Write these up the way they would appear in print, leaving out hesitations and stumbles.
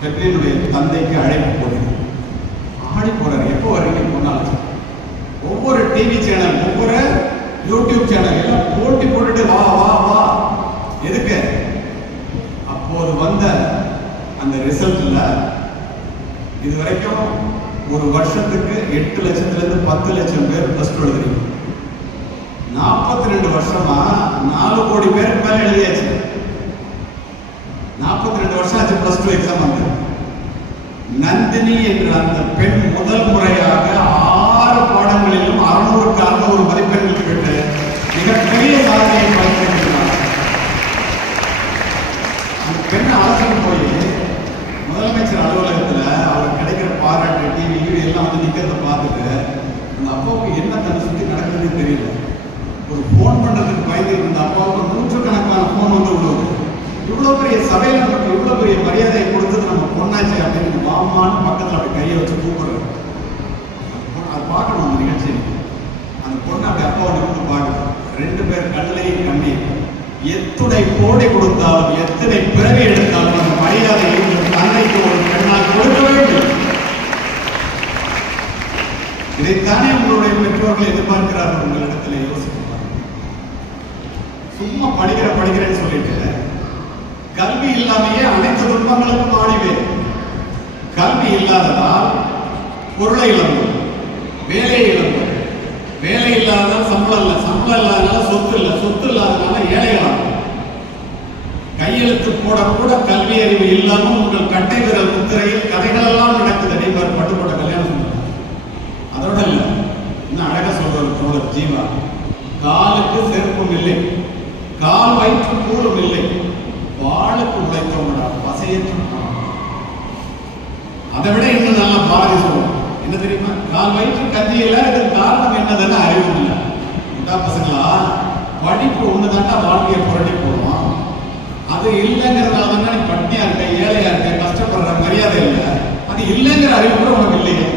பெற்றோருடைய தந்தைக்கு அழைப்பு போடுது. ஆடி போறாரு, எப்போ வரீங்க பொண்ணாச்சு. ஒவ்வொரு டிவி சேனல், ஒவ்வொரு யூடியூப் சேனல் எல்லாம் போட்டி போட்டுட்டு வா வா வா. எதுக்கு? அப்போது வந்த அந்த ரிசல்ட்ல இதுவரைக்கும் ஒரு வருஷத்துக்கு 8 லட்சத்திலிருந்து 10 லட்சம் பேர் பிளஸ் டூ எழுதுறீங்க. 42 வருஷமா 4 கோடி பேருக்கு மேல எழுதியாச்சு. 42 வருஷம் ஆச்சு பிளஸ் டூ எக்ஸாம் வந்து. நந்தினி என்ற அந்த பெண் முதல் முறையாக 6 பாடங்களிலும் 600க்கு 600 மதிப்பெண்கள் பெற்று மிகப்பெரிய சாதனையை படைத்திருக்கிறார். அந்த பெண் அரசன் போய் முதலமைச்சர் அலுவலகத்துல அவர் கிடைக்கிற பாராட்டு டிவி எல்லாம் வந்து நிக்கிறத பார்த்துட்டு அந்த அப்பாவுக்கு என்ன தன்னை சுற்றி நடக்குதுன்னு தெரியல. ஒரு போன் பண்றதுக்கு பயந்து இருந்த அப்பாவுக்கு 100கணக்கான போன் வந்து விடுவது. இவ்வளவு பெரிய சபையில நமக்கு இவ்வளவு பெரிய மரியாதையை கொடுத்தது நம்ம பொண்ணாச்சு அப்படின்னு மாமான்னு பக்கத்துல அப்படி கையை வச்சு கூப்பிடுறது. அது பார்க்கணும் அந்த நிகழ்ச்சி. அந்த பொண்ணு அப்படி அப்பாவை நின்று பார்க்கணும். 2 பேர் கண்ணிலையும் கண்ணீர். எத்துணை கோடை கொடுத்தாலும் எத்தனை பிறவி எடுத்தாலும் அந்த மரியாதையை தந்தைக்கு ஒரு பெண்ணால் கொடுக்க வேண்டும். இதைத்தானே உங்களுடைய பெற்றோர்கள் எதிர்பார்க்கிறார்கள். உங்களிடத்துல யோசிப்பாங்க. சும்மா படிக்கிறேன்னு சொல்லிட்டு கல்வி இல்லாமையே அனைத்து துன்பங்களுக்கும் ஆடிவேன். கல்வி இல்லாததால் பொருளை இழந்தோம், வேலையை இழந்தோம், வேலை இல்லாததால் சம்பளம் இல்லை, சம்பளம் இல்லாதனால சொத்து இல்லை, சொத்து இல்லாதனால ஏழைகளாகும். கையெழுத்து போட கூட கல்வி அறிவு இல்லாமல் உங்கள் கட்டை விரல் முத்திரையில் கதைகள் எல்லாம் நடக்குது. அடிப்பார் பட்டுப்பட்ட கல்யாணம் சொல்றாங்க. அதோட இல்லை, இன்னும் அழகா சொல்றது தோழர் ஜீவா. காலுக்கு செருப்பும் இல்லை, கால் வயிற்று கூறும் இல்லை, வாளுக்கு உழைத்தோம்டா பசையற்றும். அதை விட இன்னும் நல்லா பாரதி சொல்லுவோம். என்ன தெரியுமா? கால் வயிற்று கஞ்சியில இதன் காரணம் என்னதுன்னு அறிவு இல்லை. பசங்களா, படிப்பு ஒண்ணுதாண்டா வாழ்க்கையை புரட்டி போடுவோம். அது இல்லைங்கிறதுனால தானே நீ பட்டினியா இருக்க, ஏழையா இருக்க, கஷ்டப்படுற, மரியாதை இல்லை. அது இல்லைங்கிற அறிவு கூட உனக்கு இல்லையே.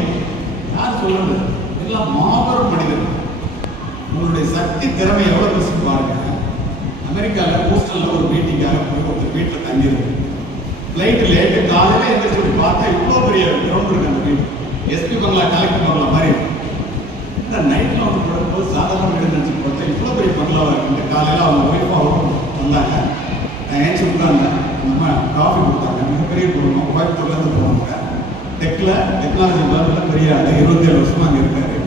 யார் சொல்றது? எல்லாம் மாபெரும் மனிதர்கள். உங்களுடைய சக்தி திறமை எவ்வளவு பெருசு பாருங்க. அமெரிக்காவில் ஹூஸ்டன்ல ஒரு மீட்டிங்காக போய் ஒருத்தர் வீட்டில் தங்கியிருக்கு. ஃப்ளைட் லேட்டு, காலையில் எந்திரிச்சு பார்த்தா இவ்வளோ பெரிய கிரவுண்ட் இருக்கு. அந்த வீடு எஸ்பி பங்களா, கலெக்டர் பங்களா மாதிரி இருக்கு. இந்த நைட்டில் அவங்க போடும்போது சாதாரண வீடு நினச்சி பார்த்தா இவ்வளோ பெரிய பங்களாவாக இருக்கு. காலையில் அவங்க ஒய்ஃப் அவரும் வந்தாங்க. நான் ஏன் உட்கார்ந்தேன். நம்ம காஃபி கொடுத்தாங்க. மிகப்பெரிய குடும்பம், கோயம்புத்தூர்லேருந்து போவாங்க. டெக்னாலஜி லெவலில் பெரிய 27 வருஷமா அங்கே இருக்காரு.